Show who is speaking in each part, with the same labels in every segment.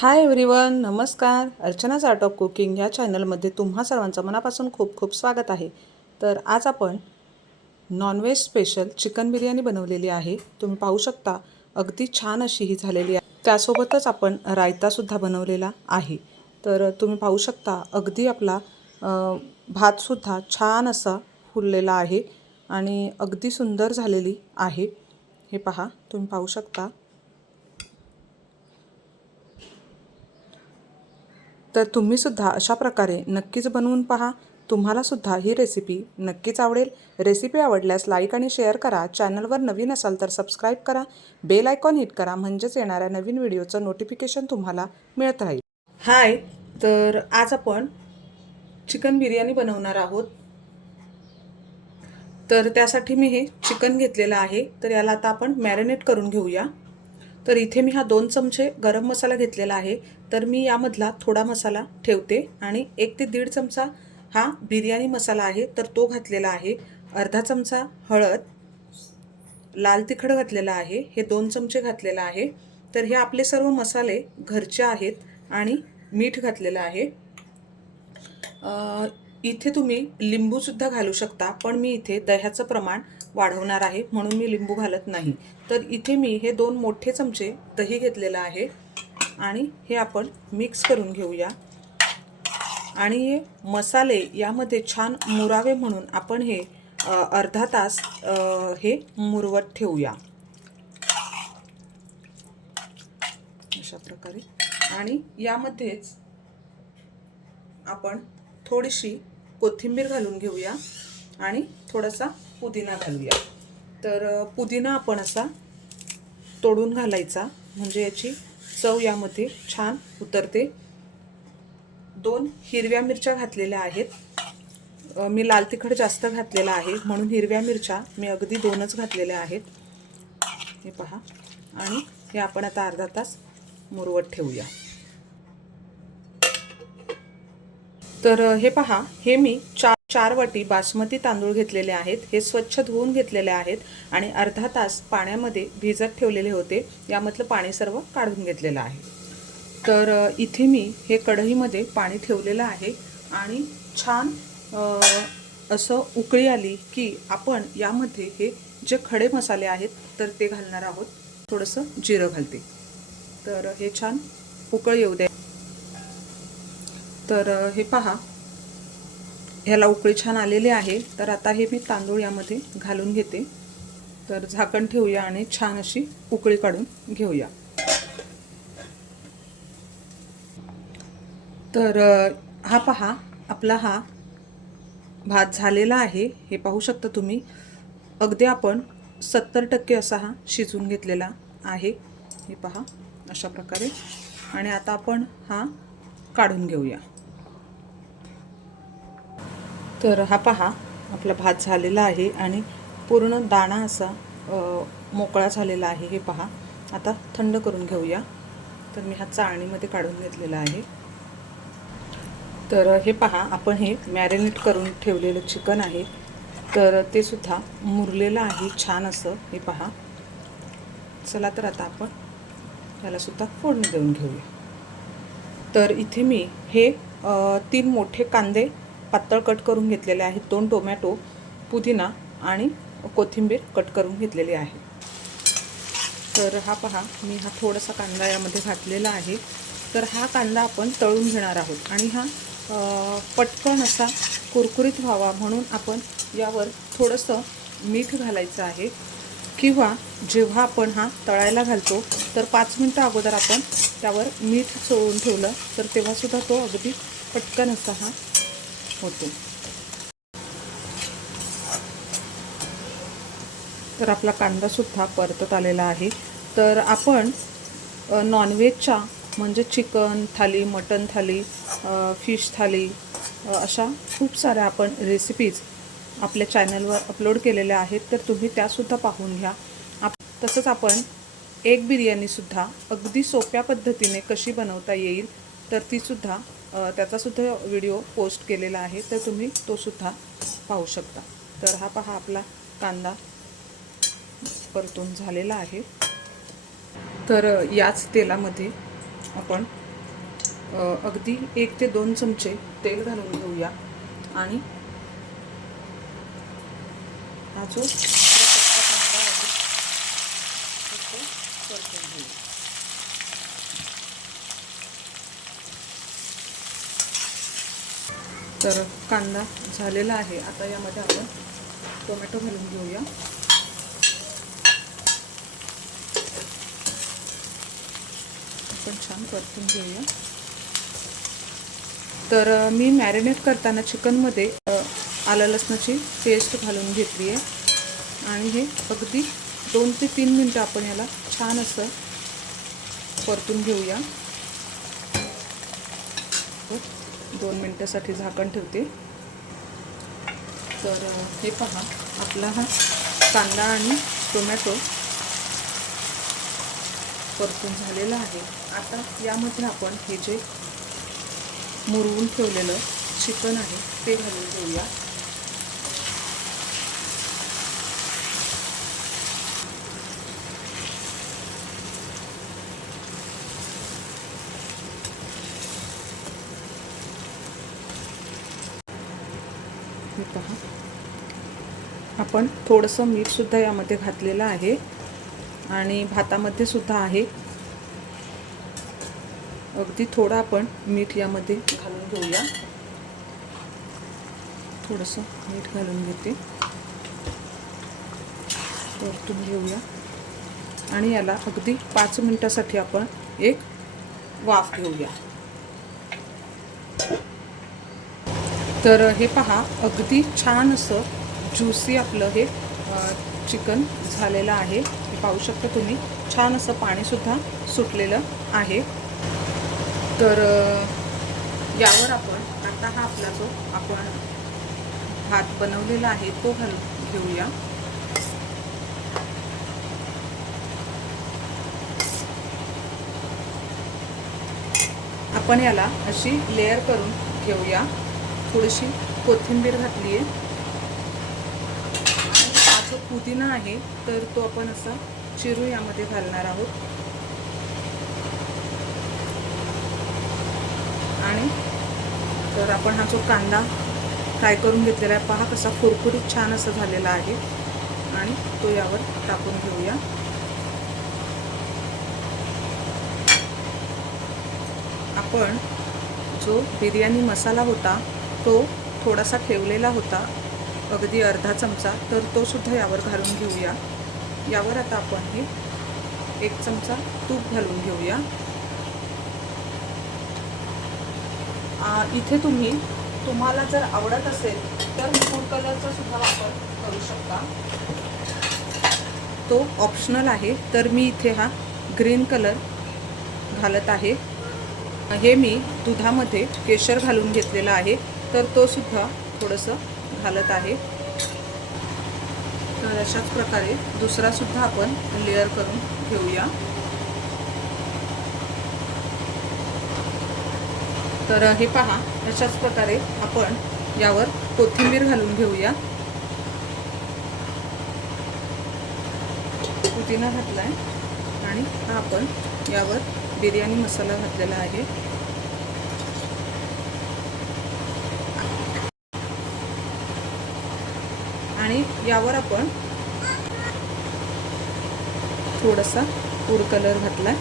Speaker 1: Hi everyone नमस्कार. अर्चनाच art of cooking या चॅनलमध्ये तुम्हा सर्वांचं मनापासून खूप खूप स्वागत आहे. तर आज आपण नॉनव्हेज स्पेशल चिकन बिर्याणी बनवलेली आहे. तुम्ही पाहू शकता अगदी छान अशी ही झालेली आहे. त्यासोबतच आपण रायतासुद्धा बनवलेला आहे. तर तुम्ही पाहू शकता अगदी आपला भातसुद्धा छान असा फुललेला आहे आणि अगदी सुंदर झालेली आहे. हे पहा तुम्ही पाहू शकता. तर तुम्हीसुद्धा अशा प्रकारे नक्कीच बनवून पहा. तुम्हालासुद्धा ही रेसिपी नक्कीच आवडेल. रेसिपी आवडल्यास लाईक आणि शेअर करा. चॅनलवर नवीन असाल तर सबस्क्राईब करा. बेल आयकॉन हिट करा. म्हणजेच येणाऱ्या नवीन व्हिडिओचं नोटिफिकेशन तुम्हाला मिळत राहील. हाय तर आज आपण चिकन बिर्याणी बनवणार आहोत. तर त्यासाठी मी हे चिकन घेतलेलं आहे. तर याला आता आपण मॅरिनेट करून घेऊया. तर इथे मी हा दोन चमचे गरम मसाला घेतलेला आहे. तर मी यामधला थोडा मसाला ठेवते आणि एक ते दीड चमचा हा बिर्याणी मसाला आहे तर तो घातलेला आहे. अर्धा चमचा हळद लाल तिखट घातलेला आहे हे दोन चमचे घातलेला आहे. तर हे आपले सर्व मसाले घरचे आहेत आणि मीठ घातलेलं आहे. इथे तुम्ही लिंबूसुद्धा घालू शकता पण मी इथे दह्याचं प्रमाण वाढवणार आहे म्हणून मी लिंबू घालत नाही. तर इथे मी हे दोन मोठे चमचे दही घेतलेलं आहे आणि हे आपण मिक्स करून घेऊया. आणि हे मसाले यामध्ये छान मुरावे म्हणून आपण हे अर्धा तास हे मुरवत ठेवूया. अशा प्रकारे. आणि यामध्येच आपण थोडीशी कोथिंबीर घालून घेऊया आणि थोडासा पुदिना घालूया. तर पुदिना आपण असा तोडून घालायचा. म्हणजे याची चव यामध्ये छान उतरते. दोन हिरव्या मिरच्या घातलेल्या आहेत. मी लाल तिखट जास्त घातलेला आहे. म्हणून हिरव्या मिरच्या मी अगदी दोनच घातलेल्या आहेत. हे पहा. आणि हे आपण आता अर्धा तास मुरवत ठेवूया. तर हे पहा. हे मी चार चार वाटी बासमती तांदूळ घेतलेले आहेत. हे स्वच्छ धुवून घेतलेले आहेत आणि अर्धा तास पाण्यामध्ये भिजत ठेवलेले होते. यामधलं पाणी सर्व काढून घेतलेलं आहे. तर इथे मी हे कढईमध्ये पाणी ठेवलेलं आहे आणि छान असं उकळी आली की आपण यामध्ये हे जे खडे मसाले आहेत तर ते घालणार आहोत. थोडंसं जिरं घालते. तर हे छान उकळ येऊ द्या. तर हे पहा. ह्याला उकळी छान आलेली आहे. तर आता हे मी तांदूळ यामध्ये घालून घेते. तर झाकण ठेवूया आणि छान अशी उकळी काढून घेऊया. तर हा पहा आपला हा भात झालेला आहे. हे पाहू शकता तुम्ही. अगदी आपण सत्तर टक्के असा हा शिजून घेतलेला आहे. हे पहा अशा प्रकारे. आणि आता आपण हा काढून घेऊया. तर हा पहा आपला भात झालेला आहे आणि पूर्ण दाणा असा मोकळा झालेला आहे हे पहा. आता थंड करून घेऊया. तर मी हा चाळणीमध्ये काढून घेतलेला आहे. तर हे पहा आपण हे मॅरिनेट करून ठेवलेलं चिकन आहे. तर ते सुद्धा मुरलेलं आहे छान असं हे पहा. चला तर आता आपण त्यालासुद्धा फोडणी देऊन घेऊया. तर इथे मी हे तीन मोठे कांदे पातळ कट करून घेतलेले आहेत. दोन टोमॅटो पुदिना आणि कोथिंबीर कट करून घेतलेली आहे. तर हा पहा मी हा थोडासा कांदा यामध्ये घातलेला आहे. तर हा कांदा आपण तळून घेणार आहोत आणि हा पटकन असा कुरकुरीत व्हावा म्हणून आपण यावर थोडंसं मीठ घालायचं आहे. किंवा जेव्हा आपण हा तळायला घालतो तर पाच मिनटं अगोदर आपण त्यावर मीठ चोळून ठेवलं तर तेव्हासुद्धा तो अगदी पटकन असा हा होतो. तर आपला कांदासुद्धा परतत आलेला आहे. तर आपण नॉनव्हेजच्या म्हणजे chicken thali mutton thali fish thali अशा खूप साऱ्या आपण रेसिपीज आपल्या चॅनलवर अपलोड केलेल्या आहेत. तर तुम्ही त्यासुद्धा पाहून घ्या. आप तसंच आपण एक बिर्याणीसुद्धा अगदी सोप्या पद्धतीने कशी बनवता येईल तर तीसुद्धा त्याचासुद्धा व्हिडिओ पोस्ट केलेला आहे तर तुम्ही तोसुद्धा पाहू शकता. तर हा पहा आपला कांदा परतून झालेला आहे. तर याच तेलामध्ये आपण अगदी एक ते दोन चमचे तेल घालून घेऊया. आणि हा जो कच्चा कांदा आहे तो परतून घेऊया तर कांदा झालेला आहे. आता यामध्ये आपण टोमॅटो घालून घेऊया. आपण छान परतून घेऊया. तर मी मॅरिनेट करताना चिकनमध्ये अ, आलं लसणाची पेस्ट घालून घेतली आहे. आणि हे अगदी दोन ते तीन मिनटं आपण याला छान असं परतून घेऊया. दोन मिनटासाठी झाकण ठेवते. तर हे पहा आपला हा कांदा आणि टोमॅटो परतून झालेला आहे. आता यामध्ये आपण हे जे मुरवून ठेवलेलं चिकन आहे ते घालून घेऊया. घेत पहा आपण थोडंसं मीठसुद्धा यामध्ये घातलेलं आहे. आणि भातामध्ये सुद्धा आहे. अगदी थोडं आपण मीठ यामध्ये घालून घेऊया. थोडंसं मीठ घालून घेते. परतून घेऊया. आणि याला अगदी पाच मिनटासाठी आपण एक वाफ घेऊया. तर हे पहा अगदी छान असं ज्युसी आपलं हे चिकन झालेलं आहे. हे पाहू शकता तुम्ही. छान असं पाणीसुद्धा सुटलेलं आहे. तर यावर आपण आता हा आपला जो आपण भात बनवलेला आहे तो घालून घेऊया. आपण याला अशी लेअर करून घेऊया. थोडीशी कोथिंबीर घातली आहे आणि हा जो पुदिना आहे तर तो आपण असा चिरू यामध्ये घालणार आहोत. आणि तर आपण हा जो कांदा फ्राय करून घेतलेला आहे पहा कसा कुरकुरीत छान असं झालेला आहे. आणि तो यावर टाकून घेऊया. आपण जो बिर्याणी मसाला होता तो थोडासा ठेवलेला होता अगदी अर्धा चमचा तर तो सुद्धा यावर घालून घेऊया. यावर आता आपण हे एक चमचा तूप घालून घेऊया. इथे तुम्ही तुम्हाला जर आवडत असेल तर फूड कलरचा सुद्धा वापर करू शकता. तो ऑप्शनल आहे तर मी इथे हा ग्रीन कलर घालत आहे. हे मी दुधामध्ये केशर घालून घेतलेला आहे. तर तो सुद्धा थोडंसं घालत आहे. तर अशाच प्रकारे दुसरा सुद्धा आपण लेअर करून घेऊया. तर हे पहा अशाच प्रकारे आपण यावर कोथिंबीर घालून घेऊया. पुदिना घातला आहे आणि हा आपण यावर बिर्याणी मसाला घातलेला आहे आणि यावर आपण थोडासा फूड कलर घातला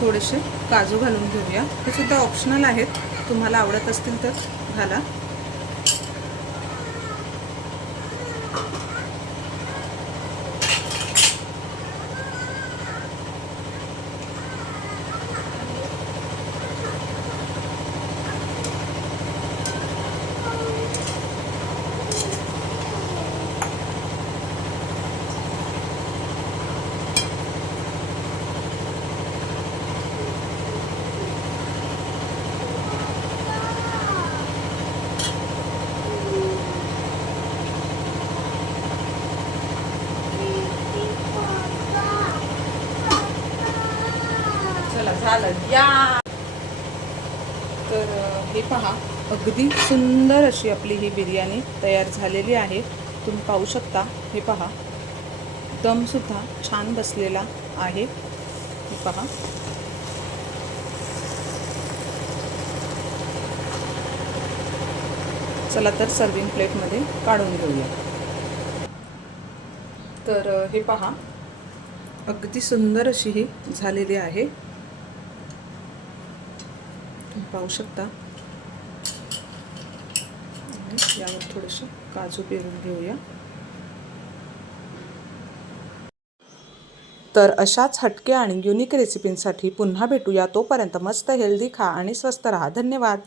Speaker 1: थोडेसे काजू घालून घेऊया. हे सुद्धा ऑप्शनल आहेत. तुम्हाला आवडत असतील तर घाला चला झालं या. तर हे पहा अगदी सुंदर अशी आपली ही बिर्याणी तयार झालेली आहे. तुम्ही पाहू शकता हे पहा दमसुद्धा छान बसलेला आहे. हे पहा. चला तर सर्विंग प्लेटमध्ये काढून घेऊया. तर हे पहा अगदी सुंदर अशी ही झालेली आहे. पाहू शकता. यावर थोडेसे काजू पेरून घेऊया. तर अशाच हटके आणि युनिक रेसिपींसाठी पुन्हा भेटूया. तोपर्यंत मस्त हेल्दी खा आणि स्वस्त राहा. धन्यवाद.